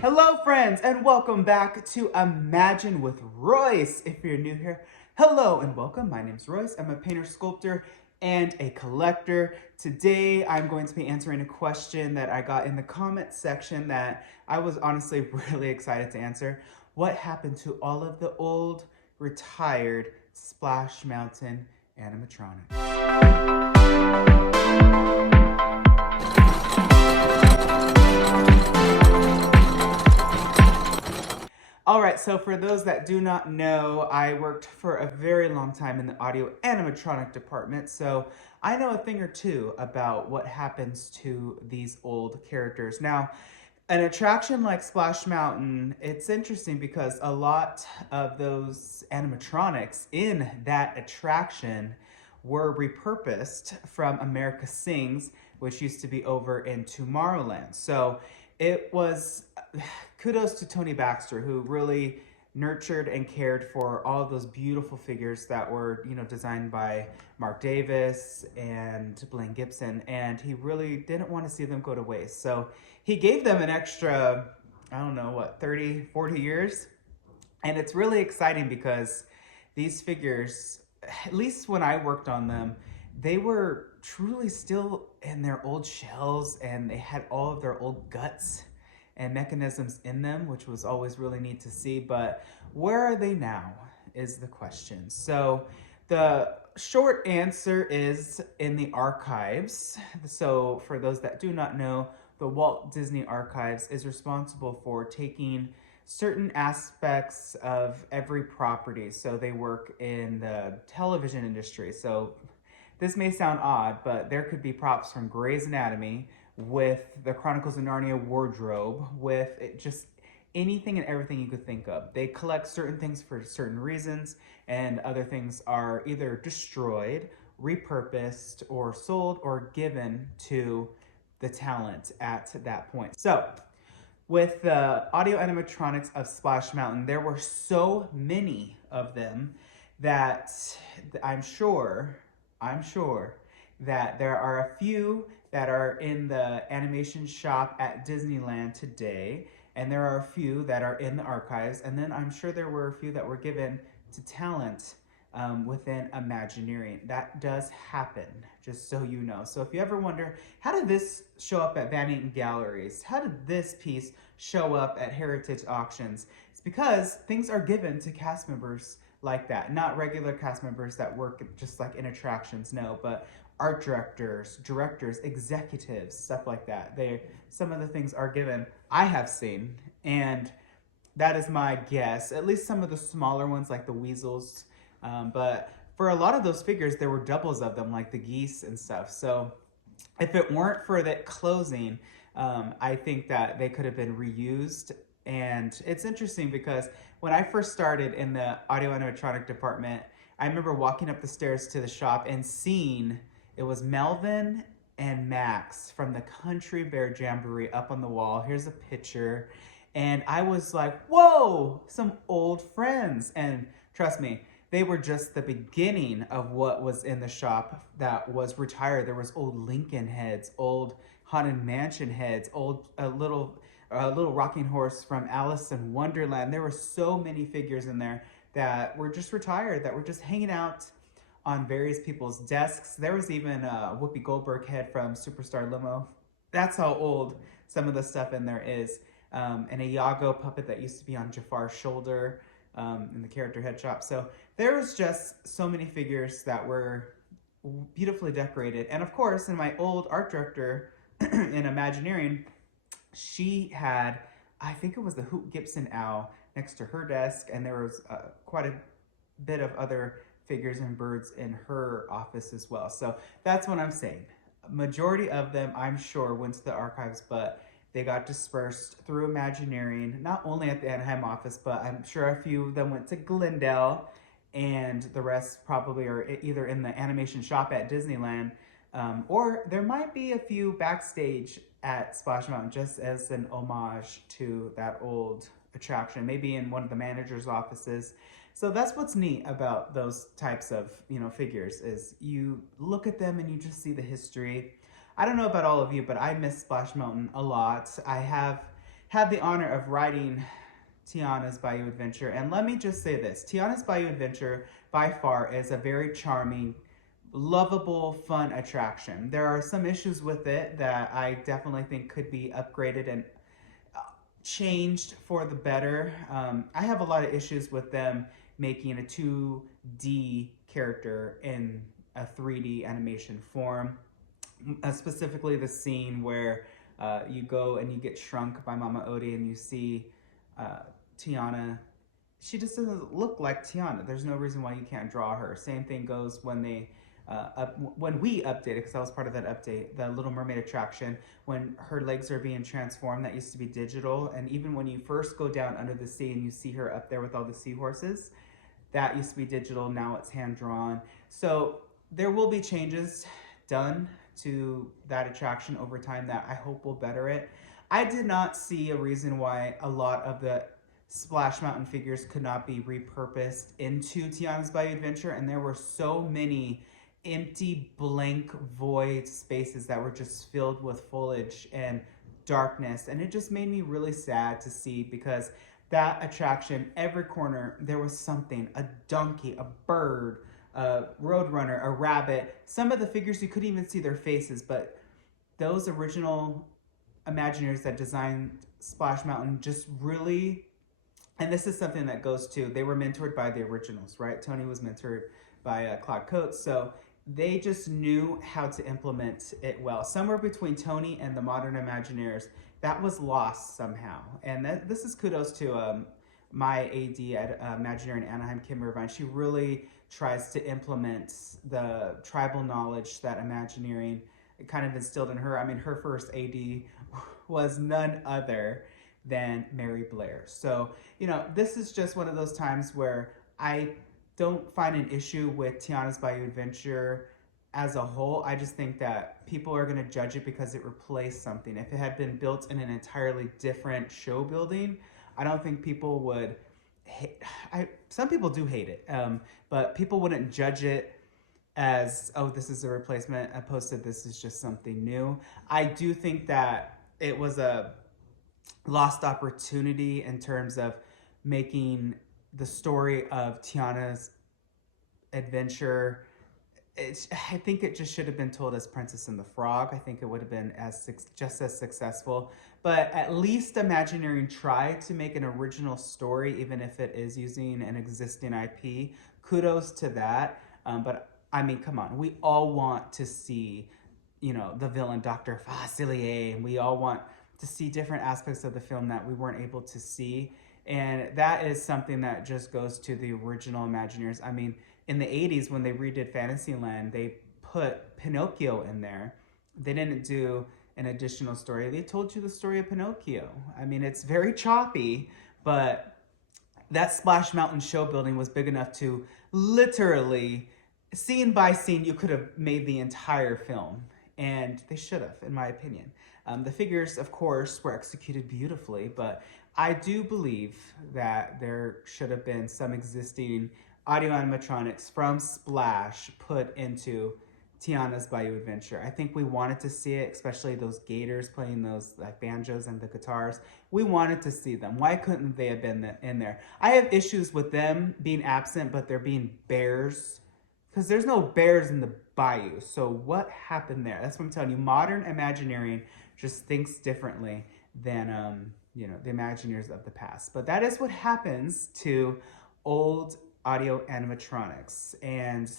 Hello friends and welcome back to Imagine with Royce. If you're new here, hello and welcome. My name's Royce. I'm a painter, sculptor, and a collector. Today I'm going to be answering a question that I got in the comment section that I was honestly really excited to answer. What happened to all of the old, retired Splash Mountain animatronics? All right, so for those that do not know, I worked for a very long time in the audio animatronic department, so I know a thing or two about what happens to these old characters. Now, an attraction like Splash Mountain, it's interesting because a lot of those animatronics in that attraction were repurposed from America Sings, which used to be over in Tomorrowland. So it was kudos to Tony Baxter, who really nurtured and cared for all of those beautiful figures that were, designed by Mark Davis and Blaine Gibson, and he really didn't want to see them go to waste. So he gave them an extra, I don't know, what, 30, 40 years? And it's really exciting because these figures, at least when I worked on them, they were truly still in their old shells and they had all of their old guts and mechanisms in them, which was always really neat to see. But where are they now is the question. So the short answer is in the archives. So for those that do not know, the Walt Disney Archives is responsible for taking certain aspects of every property. So they work in the television industry. So this may sound odd, but there could be props from Grey's Anatomy with the Chronicles of Narnia wardrobe, with just anything and everything you could think of. They collect certain things for certain reasons, and other things are either destroyed, repurposed, or sold, or given to the talent at that point. So, with the audio animatronics of Splash Mountain, there were so many of them that I'm sure that there are a few that are in the animation shop at Disneyland today, and there are a few that are in the archives, and then I'm sure there were a few that were given to talent within Imagineering. That does happen, just so you know. So if you ever wonder, how did this show up at Van Eaton Galleries? How did this piece show up at Heritage Auctions? It's because things are given to cast members like that. Not regular cast members that work just like in attractions, no, but art directors, executives, stuff like that. Some of the things are given, I have seen, and that is my guess. At least some of the smaller ones like the weasels, but for a lot of those figures, there were doubles of them, like the geese and stuff. So if it weren't for that closing, I think that they could have been reused. And it's interesting because when I first started in the audio animatronic department, I remember walking up the stairs to the shop and seeing it was Melvin and Max from the Country Bear Jamboree up on the wall. Here's a picture. And I was like, whoa, some old friends. And trust me, they were just the beginning of what was in the shop that was retired. There was old Lincoln heads, old Haunted Mansion heads, old little rocking horse from Alice in Wonderland. There were so many figures in there that were just retired, that were just hanging out on various people's desks. There was even a Whoopi Goldberg head from Superstar Limo. That's how old some of the stuff in there is. And a Yago puppet that used to be on Jafar's shoulder in the character head shop. So there was just so many figures that were beautifully decorated. And of course, in my old art director in Imagineering, she had, I think it was the Hoot Gibson owl next to her desk, and there was quite a bit of other figures and birds in her office as well. So that's what I'm saying. Majority of them, I'm sure, went to the archives, but they got dispersed through Imagineering, not only at the Anaheim office, but I'm sure a few of them went to Glendale, and the rest probably are either in the animation shop at Disneyland, or there might be a few backstage at Splash Mountain just as an homage to that old attraction, maybe in one of the manager's offices. So that's what's neat about those types of, figures, is you look at them and you just see the history. I don't know about all of you, but I miss Splash Mountain a lot. I have had the honor of riding Tiana's Bayou Adventure, and let me just say this: Tiana's Bayou Adventure by far is a very charming, lovable, fun attraction. There are some issues with it that I definitely think could be upgraded and changed for the better. I have a lot of issues with them making a 2D character in a 3D animation form. Specifically, the scene where you go and you get shrunk by Mama Odie and you see Tiana. She just doesn't look like Tiana. There's no reason why you can't draw her. Same thing goes when they when we updated, because I was part of that update, the Little Mermaid attraction, when her legs are being transformed. That used to be digital, and even when you first go down under the sea and you see her up there with all the seahorses, that used to be digital. Now it's hand drawn. So there will be changes done to that attraction over time that I hope will better it. I did not see a reason why a lot of the Splash Mountain figures could not be repurposed into Tiana's Bayou Adventure, and there were so many empty, blank, void spaces that were just filled with foliage and darkness, and it just made me really sad to see, because that attraction, every corner there was something: a donkey, a bird, a roadrunner, a rabbit. Some of the figures you couldn't even see their faces, but those original Imagineers that designed Splash Mountain just really, and this is something that goes to, they were mentored by the originals, right? Tony was mentored by Claude Coates, so they just knew how to implement it well. Somewhere between Tony and the modern Imagineers, that was lost somehow. And this is kudos to my AD at Imagineering Anaheim, Kim Irvine. She really tries to implement the tribal knowledge that Imagineering kind of instilled in her. I mean, her first AD was none other than Mary Blair. So, you know, this is just one of those times where I don't find an issue with Tiana's Bayou Adventure as a whole. I just think that people are going to judge it because it replaced something. If it had been built in an entirely different show building, I don't think people would hate. Some people do hate it, but people wouldn't judge it as, oh, this is a replacement, opposed to this is just something new. I do think that it was a lost opportunity in terms of making the story of Tiana's adventure. I think it just should have been told as Princess and the Frog. I think it would have been just as successful. But at least Imagineering tried to make an original story, even if it is using an existing IP. Kudos to that. But I mean, come on, we all want to see, you know, the villain Dr. Facilier, and we all want to see different aspects of the film that we weren't able to see. And that is something that just goes to the original Imagineers. I mean, in the 80s, when they redid Fantasyland, they put Pinocchio in there. They didn't do an additional story. They told you the story of Pinocchio. I mean, it's very choppy, but that Splash Mountain show building was big enough to literally, scene by scene, you could have made the entire film. And they should have, in my opinion. The figures, of course, were executed beautifully, but I do believe that there should have been some existing audio animatronics from Splash put into Tiana's Bayou Adventure. I think we wanted to see it, especially those gators playing those like banjos and the guitars. We wanted to see them. Why couldn't they have been in there? I have issues with them being absent, but there being bears, because there's no bears in the Bayou. So what happened there? That's what I'm telling you. Modern Imagineering just thinks differently than you know, the Imagineers of the past. But that is what happens to old audio animatronics. And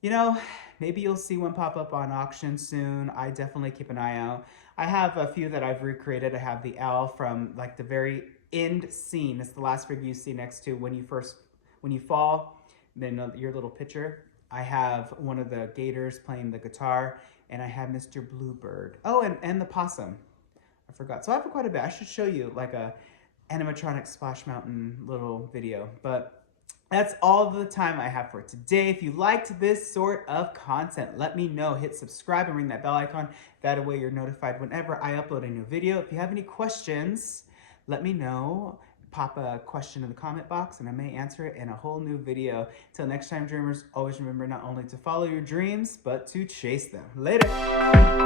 you know, maybe you'll see one pop up on auction soon. I definitely keep an eye out. I have a few that I've recreated. I have the owl from like the very end scene. It's the last figure you see next to when you fall, then your little picture. I have one of the gators playing the guitar, and I have Mr. Bluebird. Oh, and the possum. I forgot. So I have quite a bit. I should show you like a animatronic Splash Mountain little video. But that's all the time I have for today. If you liked this sort of content, let me know. Hit subscribe and ring that bell icon. That way you're notified whenever I upload a new video. If you have any questions, let me know. Pop a question in the comment box and I may answer it in a whole new video. Till next time, dreamers, always remember not only to follow your dreams, but to chase them. Later.